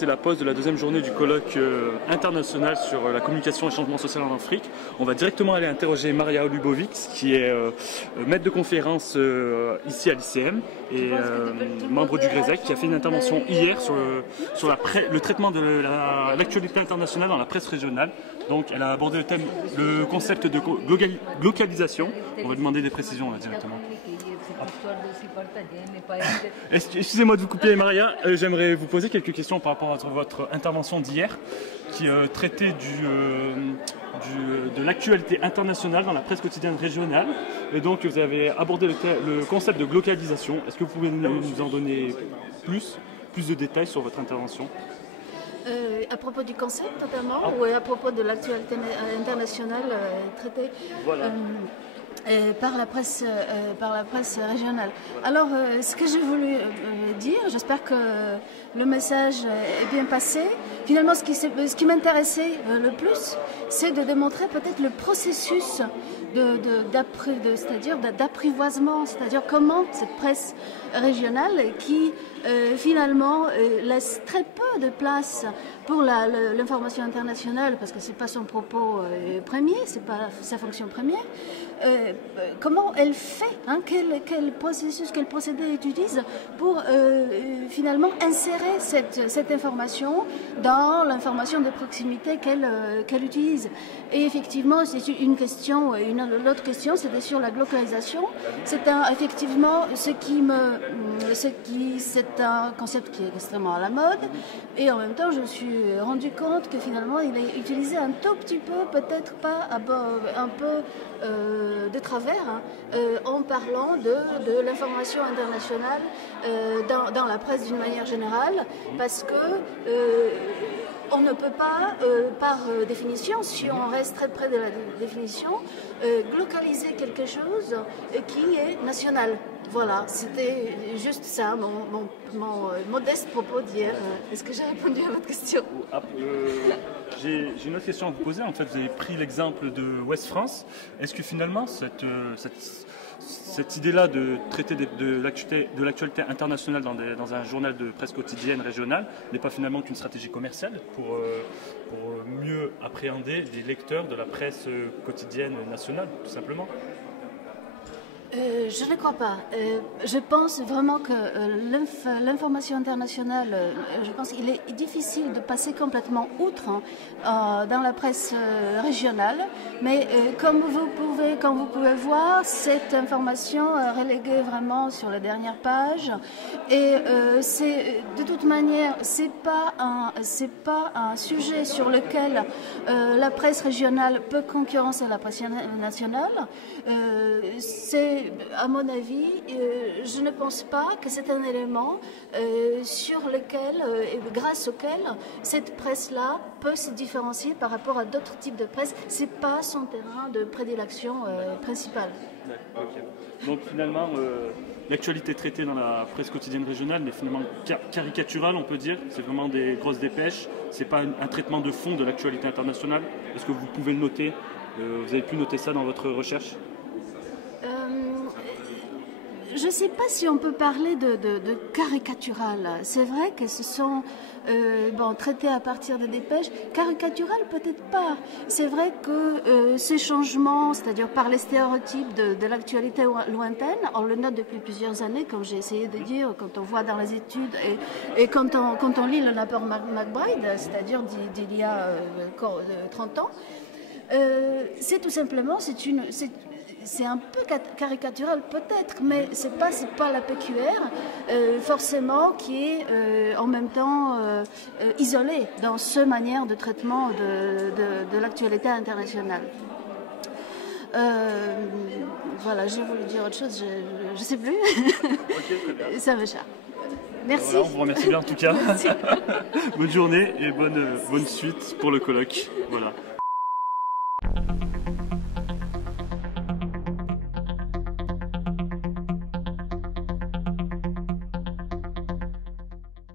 c'est la pause de la deuxième journée du colloque international sur la communication et changement social en Afrique. On va directement aller interroger Maria Olubovic, qui est maître de conférence ici à l'ICM et membre du GRESEC, qui a fait une intervention hier sur le traitement de l'actualité internationale dans la presse régionale. Donc elle a abordé le concept de glocalisation. On va demander des précisions là, directement. Excusez-moi de vous couper, Maria. J'aimerais vous poser quelques questions par rapport à votre intervention d'hier qui traitait de l'actualité internationale dans la presse quotidienne régionale. Et donc vous avez abordé le concept de glocalisation. Est-ce que vous pouvez nous en donner plus de détails sur votre intervention? À propos du concept notamment, ou à propos de l'actualité internationale traitée par la presse régionale. Alors, ce que j'ai voulu dire, j'espère que le message est bien passé. Finalement, ce qui m'intéressait le plus, c'est de démontrer peut-être le processus c'est-à-dire d'apprivoisement, c'est-à-dire comment cette presse régionale qui finalement laisse très peu de place pour l'information internationale, parce que c'est pas son propos premier, c'est pas sa fonction première. Comment elle fait, hein, quel processus, quel procédé elle utilise pour finalement insérer cette information dans l'information de proximité qu'elle utilise. Et effectivement, c'est une question, l'autre question, c'était sur la glocalisation. C'est effectivement c'est un concept qui est extrêmement à la mode, et en même temps, je me suis rendu compte que finalement, il est utilisé un tout petit peu, peut-être pas un peu de travers, hein, en parlant de l'information internationale dans la presse d'une manière générale, parce que on ne peut pas, par définition, si on reste très près de la définition, glocaliser quelque chose qui est national. Voilà, c'était juste ça, mon modeste propos d'hier. Est-ce que j'ai répondu à votre question? J'ai une autre question à vous poser. En fait, vous avez pris l'exemple de Ouest France. Est-ce que finalement, cette idée-là de traiter de l'actualité internationale dans un journal de presse quotidienne régionale n'est pas finalement qu'une stratégie commerciale pour mieux appréhender les lecteurs de la presse quotidienne nationale, tout simplement? Je ne crois pas. Je pense vraiment que l'information internationale, je pense qu'il est difficile de passer complètement outre dans la presse régionale, mais comme vous pouvez voir, cette information est reléguée vraiment sur la dernière page, et de toute manière, c'est pas un sujet sur lequel la presse régionale peut concurrencer la presse nationale. À mon avis, je ne pense pas que c'est un élément sur lequel, grâce auquel, cette presse-là peut se différencier par rapport à d'autres types de presse. C'est pas son terrain de prédilection principal. Okay. Donc finalement, l'actualité traitée dans la presse quotidienne régionale n'est finalement caricaturale, on peut dire. C'est vraiment des grosses dépêches. C'est pas un traitement de fond de l'actualité internationale. Est-ce que vous pouvez le noter? Vous avez pu noter ça dans votre recherche? Je ne sais pas si on peut parler de caricatural. C'est vrai que ce sont traités à partir de dépêches. Caricatural, peut-être pas. C'est vrai que ces changements, c'est-à-dire par les stéréotypes de l'actualité lointaine, on le note depuis plusieurs années, comme j'ai essayé de dire, quand on voit dans les études et quand on lit le rapport McBride, c'est-à-dire d'il y a 30 ans, c'est tout simplement, c'est un peu caricatural peut-être, mais c'est pas la PQR forcément qui est en même temps isolée dans ce manière de traitement de l'actualité internationale. Voilà, j'ai voulu dire autre chose, je sais plus. Okay, ça m'échappe. Merci. Voilà, on vous remercie bien en tout cas. Bonne journée et bonne suite pour le colloque. Voilà.